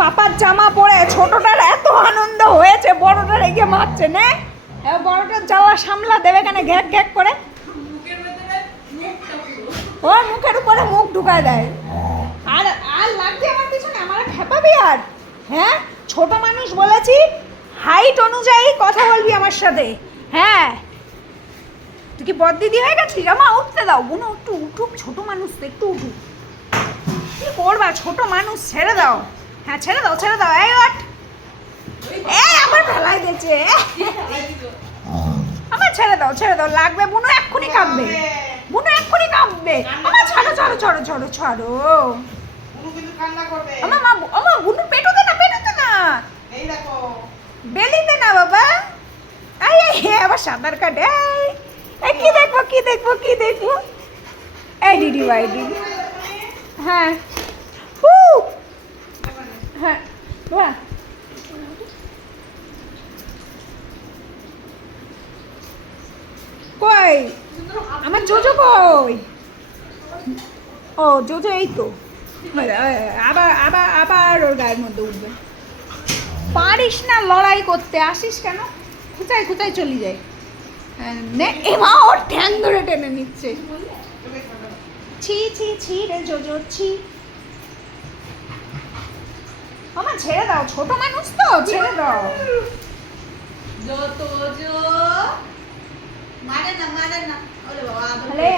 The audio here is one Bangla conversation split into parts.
পাপার জামা পরে ছোটটার এত আনন্দ হয়েছে, বড়টা রেগে মারছে না। বড়টার জ্বালা সামলা দেবে কেন ঘ্যাক ঘ্যাক করে, ও মুখের উপরে মুখ ঢুকায় দেয়। আর আর লাগছে আমার পিছনে, আমার খেপাবি আর? হ্যাঁ, ছোট মানুষ বলেছি, হাইট অনুযায়ী কথা বলবি আমার সাথে। হ্যাঁ, তুই কি বদদিদি হয়ে গেছিস? আমা উঠতে দাও, বোন একটু উঠুক, ছোট মানুষ তো একটু উঠুক। কি করবা, ছোট মানুষ, ছেড়ে দাও। হ্যাঁ ছেড়ে দাও, ছেড়ে দাও। এই ওঠ, এই আমার ফেলাই দিয়েছে। আমার ছেড়ে দাও, ছেড়ে দাও, লাগবে। বুনু এক্ষুনি কাঁদবে, বুনু এক্ষুনি কাঁদবে। আমার ছাড়ো ছাড়ো ছাড়ো ছাড়ো ছাড়ো। আমার মা, আমার বুনু পেটোতে না, পেটোতে না, বেলিতে না বাবা। এই এই আবার সাঁতার কাটে। এই কি দেখবো, কি দেখবো, কি দেখবো? এই দিদি ভাই দিদি। হ্যাঁ হ্যাঁ বাহ, কই আমার জোজো কই? ও জোজো এই তো, আবার আবার আবার ওর গায়ের মধ্যে উঠবে। পারিস না লড়াই করতে, আসিস কেন? কোথায় কোথায় চলে যায়। এমা ওর ঠ্যাং ধরে টেনে নিচ্ছে। ছি ছি ছি রে জোজো, ছি। আমার ছেড়ে দাও, ছোট মানুষ তো, ছেড়ে দাও।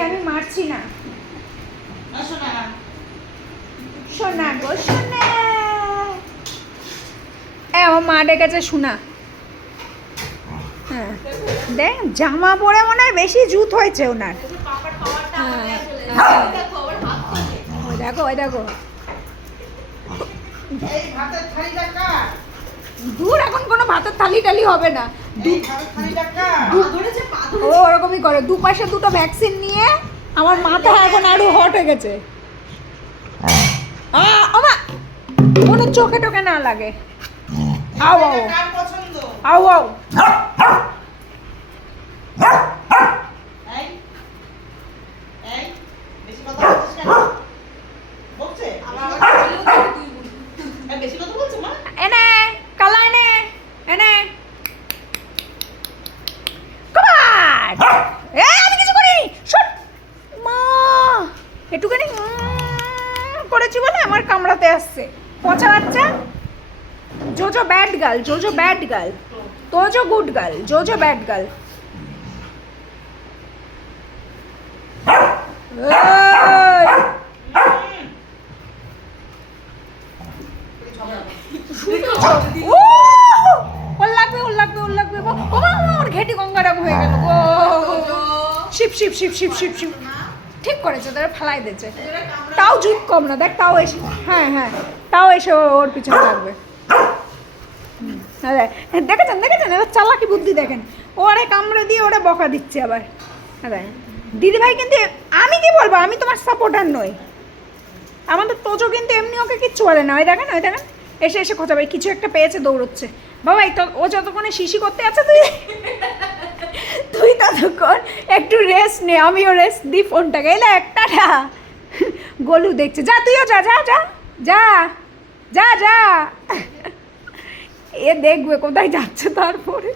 আমি মারছি না। শোনা গো শোনা, আমার মা ডেকেছে শোনা। হ্যাঁ দেখ, জামা পরে মনে হয় বেশি জুত হয়েছে ওনার। ওই দেখো, ওই দেখো। দূর, এখন কোনো ভাতের থালি টালি হবে না। ও ওরকমই করে, দুপাশে দুটো ভ্যাকসিন নিয়ে। আমার মাথা এখন আরো হট হয়ে গেছে। আমা কোনো চোখে টোকে না লাগে। আও আও আও আও। এনে কালা এনে এনে, আমি কিছু করিনি। শোন মা, একটুখানি করেছি বলে আমার কামড়াতে আসছে পচা বাচ্চা। Jojo bad girl, Jojo bad girl, Tojo good girl, Jojo bad girl. ওর লাগবে, ওর লাগবে, ওর লাগবে। ওর ঘেটি গঙ্গারাম হয়ে গেল গো। শিপ শিপ শিপ শিপ শিপ শিপ। ঠিক করেছে, তারা ফেলাই দিয়েছে। তাও জুত কম না, দেখ তাও এসে, হ্যাঁ হ্যাঁ, তাও এসে ওর পিছনে লাগবে। দেখেছেন দেখেছেন, এবার চালাকি বুদ্ধি দেখেন। ওরে কামড়ে দিয়ে ওরা বকা দিচ্ছে আবার। হ্যাঁ দিদিভাই, কিন্তু আমি কি বলবো, আমি তোমার সাপোর্টার নই। আমাদের তোজো কিন্তু এমনি ওকে কিচ্ছু বলে না। ওই দেখেন, ওই দেখেন, এসে এসে খোঁচাবে, কিছু একটা পেয়েছে দৌড়চ্ছে। বাবা এই তো, ও যতক্ষণে শিশি করতে আছে, তুই তুই ততক্ষণ একটু রেস্ট নে। আমিও রেস্ট দিই ফোনটাকে। এলে একটা গোলু দেখছে, যা তুইও যা যা যা যা যা যা। এ দেখবে কোথায় যাচ্ছে তারপরে।